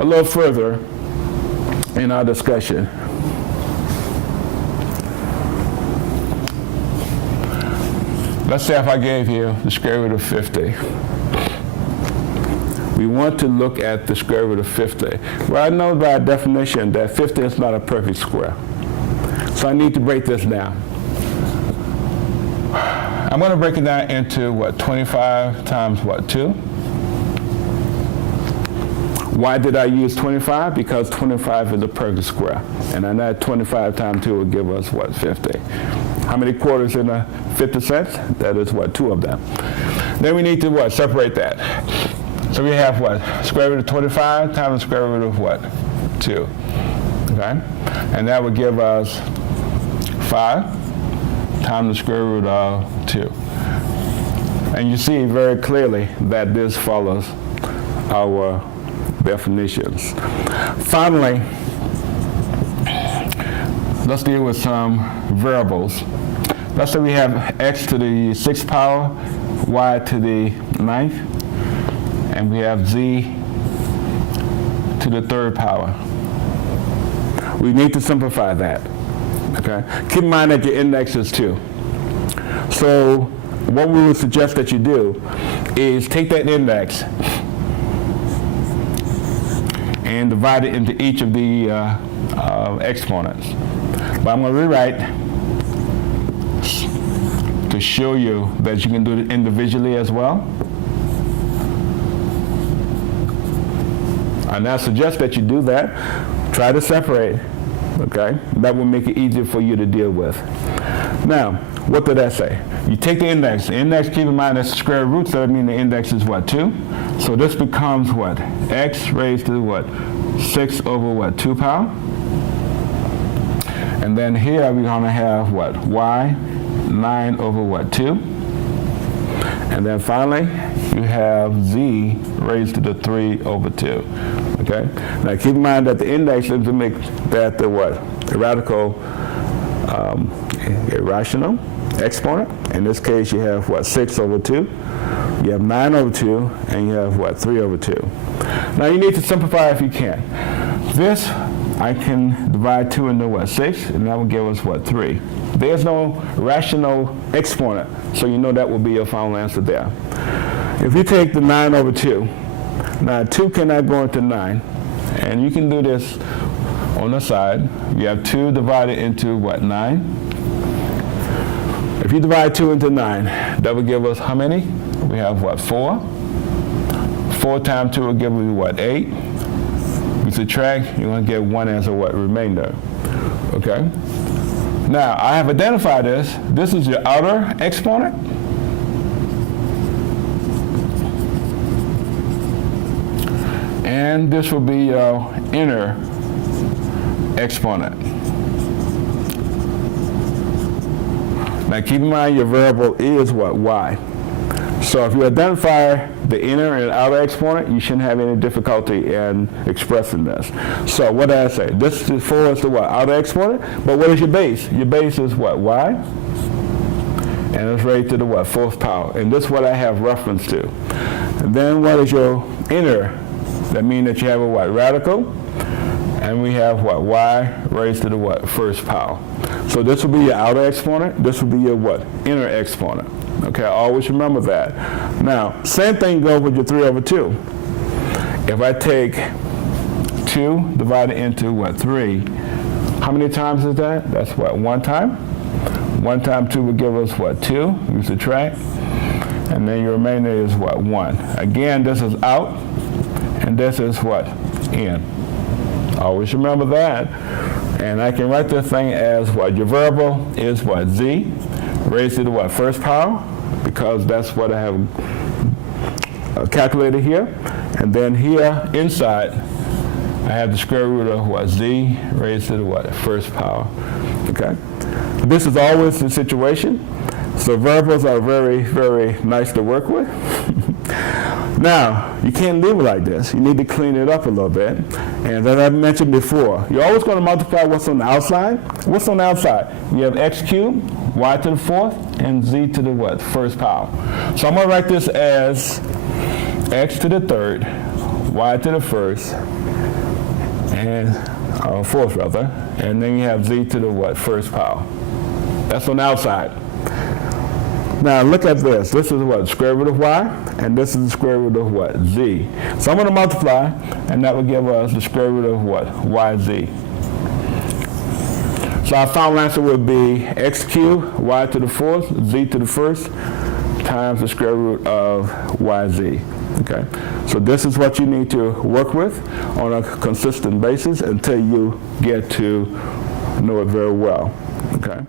a little further in our discussion. Let's say if I gave you the square root of 50. We want to look at the square root of 50. Well, I know by definition that 50 is not a perfect square. So I need to break this down. I'm going to break it down into what, 25 times what, 2? Why did I use 25? Because 25 is a perfect square. And then that 25 times 2 will give us what, 50. How many quarters in a 50 cents? That is what, 2 of them. Then we need to what, separate that. So we have what, square root of 25 times the square root of what, 2. Okay? And that would give us 5 times the square root of 2. And you see very clearly that this follows our definitions. Finally, let's deal with some variables. Let's say we have x to the 6th power, y to the 9th, and we have z to the 3rd power. We need to simplify that. Okay? Keep in mind that your index is 2. So what we would suggest that you do is take that index and divide it into each of the exponents. But I'm going to rewrite to show you that you can do it individually as well. And I suggest that you do that. Try to separate. Okay? That will make it easier for you to deal with. Now, what did that say? You take the index. The index, keep in mind, that's the square root, so that means the index is what, 2? So this becomes what? X raised to what? 6 over what? 2 power? And then here we're going to have what? Y, 9 over what? 2? And then finally, you have Z raised to the 3 over 2. Okay? Now keep in mind that the index is to make that the what? A radical irrational exponent. In this case, you have what? 6 over 2. You have 9 over 2, and you have what? 3 over 2. Now you need to simplify if you can. This, I can divide 2 into what? 6, and that will give us what? 3. There's no rational exponent, so you know that will be your final answer there. If you take the 9 over 2, now 2 cannot go into 9, and you can do this on the side. You have 2 divided into what? 9. If you divide 2 into 9, that will give us how many? We have what? 4. 4 times 2 will give you what? 8. We subtract, you're going to get 1 as a what? Remainder. Okay? Now, I have identified this. This is your outer exponent. And this will be your inner exponent. Now keep in mind your variable is what? Y. So if you identify the inner and outer exponent, you shouldn't have any difficulty in expressing this. So what did I say? This is 4 is the what? Outer exponent. But what is your base? Your base is what? Y. And it's raised to the what? 4th power. And this is what I have reference to. And then what is your inner? That means that you have a what? Radical. And we have what? Y raised to the what? 1st power. So this will be your outer exponent. This will be your what? Inner exponent. Okay, always remember that. Now, same thing goes with your 3 over 2. If I take 2 divided into what? 3, how many times is that? That's what? 1 time? 1 times 2 will give us what? 2. You subtract. And then your remainder is what? 1. Again, this is out. And this is what? In. Always remember that. And I can write this thing as what? Your variable is what? Z raised to the what? 1st power, because that's what I have calculated here. And then here inside, I have the square root of what? Z raised to the what? 1st power. Okay? This is always the situation. So variables are very, very nice to work with. Now, you can't leave it like this. You need to clean it up a little bit. And as I mentioned before, you're always going to multiply what's on the outside. What's on the outside? You have x cubed, y to the 4th, and z to the what? 1st power. So I'm going to write this as x to the 3rd, y to the 1st, and fourth rather, and then you have z to the what? First power. That's on the outside. Now look at this. This is what? Square root of y, and this is the square root of what? Z. So I'm going to multiply, and that will give us the square root of what? Yz. So our final answer would be x cubed, y to the fourth, z to the first, times the square root of yz. Okay? So this is what you need to work with on a consistent basis until you get to know it very well. Okay?